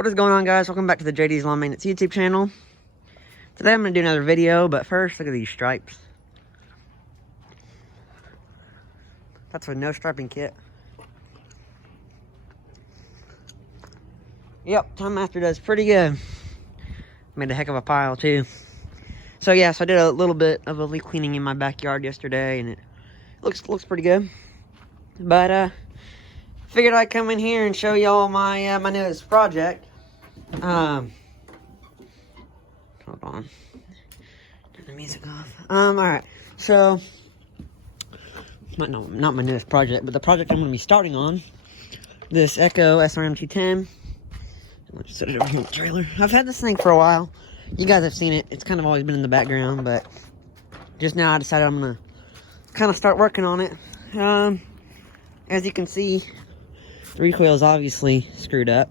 What is going on, guys? Welcome back to the JD's Lawn Maintenance YouTube channel. Today I'm going to do another video, but first, look at these stripes. That's a no striping kit. Yep, Time Master does pretty good. Made a heck of a pile, too. So, yeah, I did a little bit of a leaf cleaning in my backyard yesterday, and it looks pretty good. But, figured I'd come in here and show y'all my my newest project. Hold on. Turn the music off. Alright. So, not my newest project, but the project I'm going to be starting on. This Echo Srm 210. Let's set it over here in the trailer. I've had this thing for a while. You guys have seen it. It's kind of always been in the background, but just now I decided I'm going to kind of start working on it. As you can see, the recoil is obviously screwed up.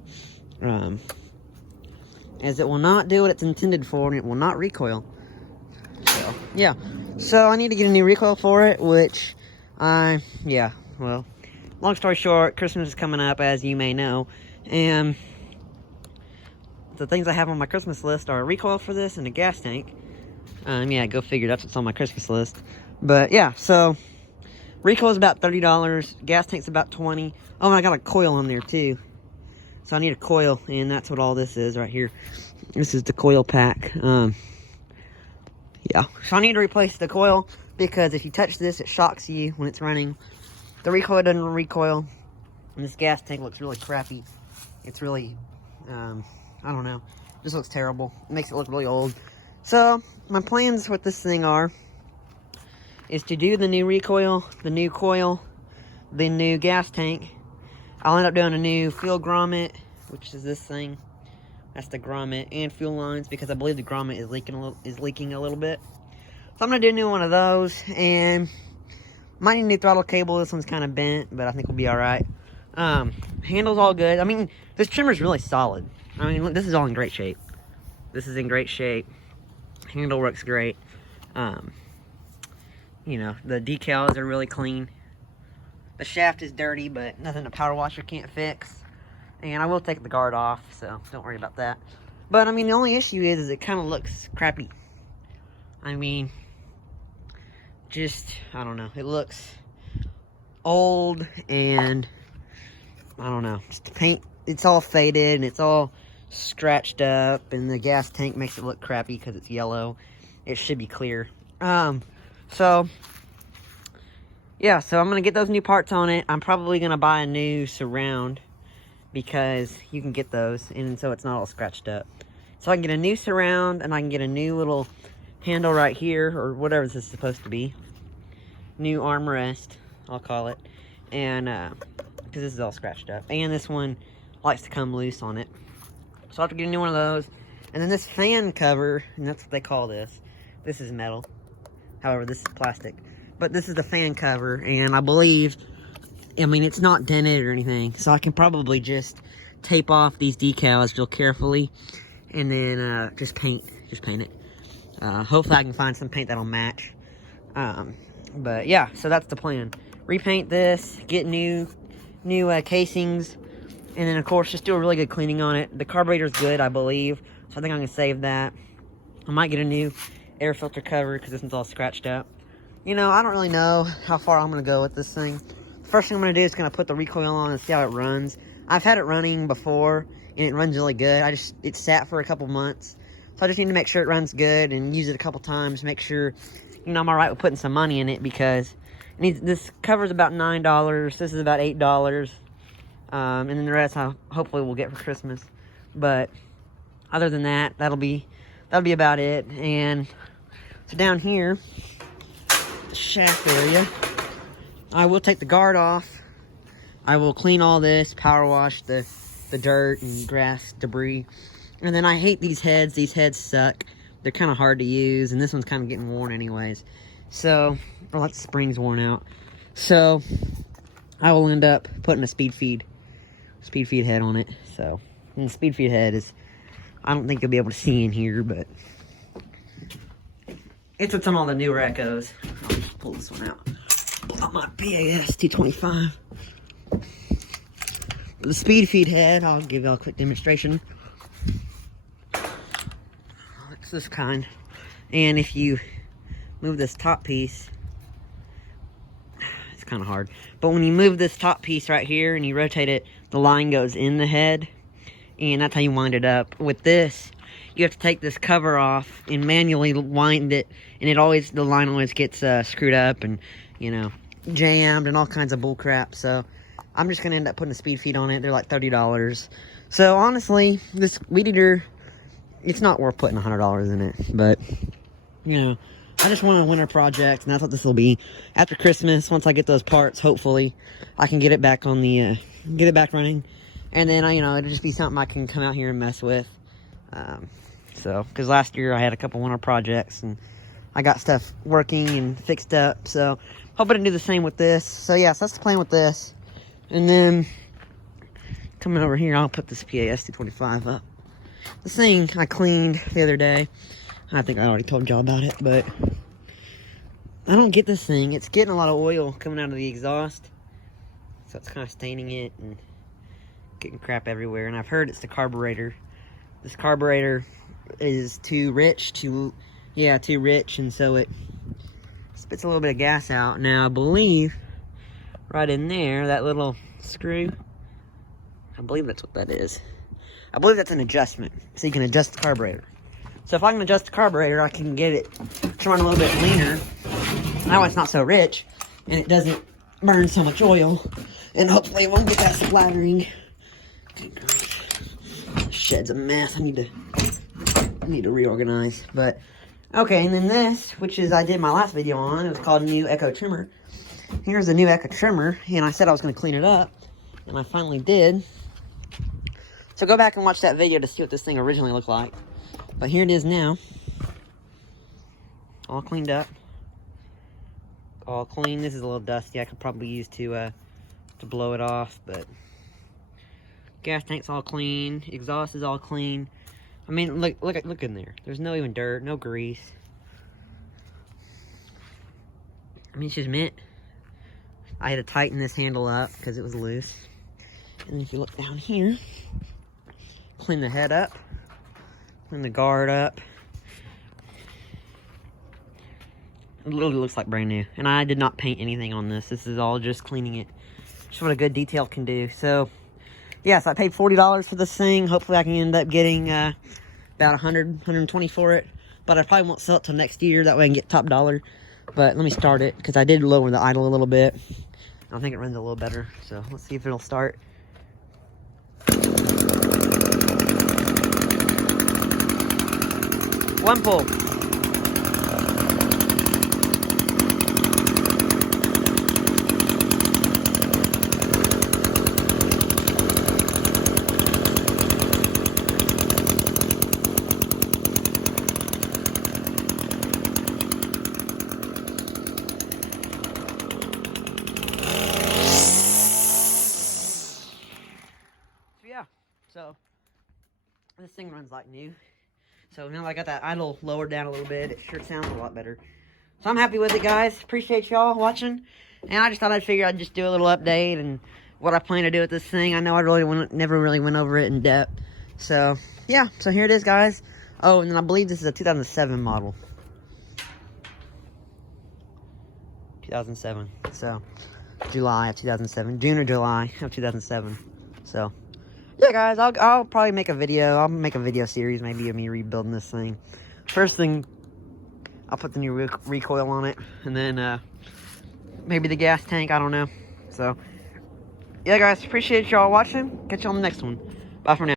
As it will not do what it's intended for, and it will not recoil. So, yeah. So, I need to get a new recoil for it, which, yeah, well, long story short, Christmas is coming up, as you may know, and the things I have on my Christmas list are a recoil for this and a gas tank. Yeah, go figure, that's what's on my Christmas list. But, yeah, so, recoil is about $30, gas tank's about $20. Oh, and I got a coil on there, too. So I need a coil, and that's what all this is right here. This is the coil pack. Yeah. So I need to replace the coil, because if you touch this, it shocks you when it's running. The recoil doesn't recoil, and this gas tank looks really crappy. It's really, I don't know. It just looks terrible. It makes it look really old. So, my plans with this thing is to do the new recoil, the new coil, the new gas tank. I'll end up doing a new fuel grommet, which is this thing. That's the grommet, and fuel lines, because I believe the grommet is leaking a little bit. So I'm gonna do a new one of those, and might need a new throttle cable. This one's kind of bent, but I think we'll be all right. Handle's all good. I mean, this trimmer's really solid. I mean, look, this is all in great shape. This is in great shape. Handle works great. You know, the decals are really clean. The shaft is dirty, but nothing a power washer can't fix. And I will take the guard off, so don't worry about that. But, I mean, the only issue is it kind of looks crappy. I mean, just, I don't know. It looks old, and, I don't know. Just the paint, it's all faded, and it's all scratched up, and the gas tank makes it look crappy because it's yellow. It should be clear. So, yeah, so I'm going to get those new parts on it. I'm probably going to buy a new surround, because you can get those, and so it's not all scratched up. So I can get a new surround, and I can get a new little handle right here, or whatever this is supposed to be. New armrest, I'll call it. And, because this is all scratched up. And this one likes to come loose on it. So I'll have to get a new one of those. And then this fan cover, and that's what they call this. This is metal. However, this is plastic. But this is the fan cover, and I believe, I mean, it's not dented or anything, so I can probably just tape off these decals real carefully, and then just paint it. Hopefully I can find some paint that'll match. But yeah, so that's the plan. Repaint this, get new casings, and then of course just do a really good cleaning on it. The carburetor's good, I believe, so I think I'm gonna save that. I might get a new air filter cover, because this one's all scratched up. You know, I don't really know how far I'm going to go with this thing. The first thing I'm going to do is kind of put the recoil on and see how it runs. I've had it running before, and it runs really good. It sat for a couple months. So I just need to make sure it runs good and use it a couple times. Make sure, you know, I'm alright with putting some money in it, because this cover's about $9. This is about $8. And then the rest I hopefully will get for Christmas. But other than that, that'll be about it. And so down here, the shaft area, I will take the guard off. I will clean all this, power wash the dirt and grass debris. And then I hate these heads. These heads suck. They're kind of hard to use, and this one's kind of getting worn anyways. So, well, that spring's worn out. So, I will end up putting a speed feed head on it. So, and the speed feed head is, I don't think you'll be able to see in here, but it's what's on all the newer Echoes. I'll just pull this one out. Pull out my BAS 225. The speed feed head, I'll give y'all a quick demonstration. It's this kind. And if you move this top piece, it's kind of hard. But when you move this top piece right here and you rotate it, the line goes in the head. And that's how you wind it up. With this, you have to take this cover off and manually wind it. And the line always gets screwed up and, you know, jammed and all kinds of bull crap. So I'm just going to end up putting a speed feed on it. They're like $30. So honestly, this weed eater, it's not worth putting $100 in it. But, you know, I just want a winter project, and that's what this will be. After Christmas, once I get those parts, hopefully, I can get it back on the, get it back running. And then, you know, it'll just be something I can come out here and mess with. Because last year I had a couple winter projects, and I got stuff working and fixed up. So, hoping to do the same with this. So, yeah, so that's the plan with this. And then, coming over here, I'll put this PAS 225 up. This thing I cleaned the other day. I think I already told y'all about it, but I don't get this thing. It's getting a lot of oil coming out of the exhaust. So it's kind of staining it and getting crap everywhere. And I've heard it's the carburetor. This carburetor is too rich, too rich, and so it spits a little bit of gas out. Now, I believe right in there, that little screw, I believe that's what that is. I believe that's an adjustment, so you can adjust the carburetor. So if I can adjust the carburetor, I can get it to run a little bit leaner. That way it's not so rich, and it doesn't burn so much oil. And hopefully it won't get that splattering. Okay, gosh. Shed's a mess. I need to reorganize. But, okay, and then this, which is I did my last video on, it was called New Echo Trimmer. Here's the new Echo Trimmer, and I said I was going to clean it up, and I finally did. So go back and watch that video to see what this thing originally looked like. But here it is now. All cleaned up. All clean. This is a little dusty. I could probably use to blow it off, but gas tank's all clean. Exhaust is all clean. I mean, look in there. There's no even dirt, no grease. I mean, it's just mint. I had to tighten this handle up because it was loose. And if you look down here, clean the head up. Clean the guard up. It literally looks like brand new. And I did not paint anything on this. This is all just cleaning it. Just what a good detail can do. So, yes, I paid $40 for this thing. Hopefully I can end up getting about 120 for it. But I probably won't sell it till next year. That way I can get top dollar. But let me start it, because I did lower the idle a little bit. I think it runs a little better. So, let's see if it'll start. One pull. Yeah, so this thing runs like new. So now I got that idle lowered down a little bit, it sure sounds a lot better. So I'm happy with it, guys. Appreciate y'all watching. And I just thought I'd figure I'd just do a little update and what I plan to do with this thing. I know I never really went over it in depth. So, yeah. So here it is, guys. Oh, and then I believe this is a 2007 model. 2007. So, July of 2007. June or July of 2007. So, yeah, guys, I'll probably make a video. I'll make a video series maybe of me rebuilding this thing. First thing, I'll put the new recoil on it. And then, maybe the gas tank. I don't know. So, yeah, guys, appreciate y'all watching. Catch you on the next one. Bye for now.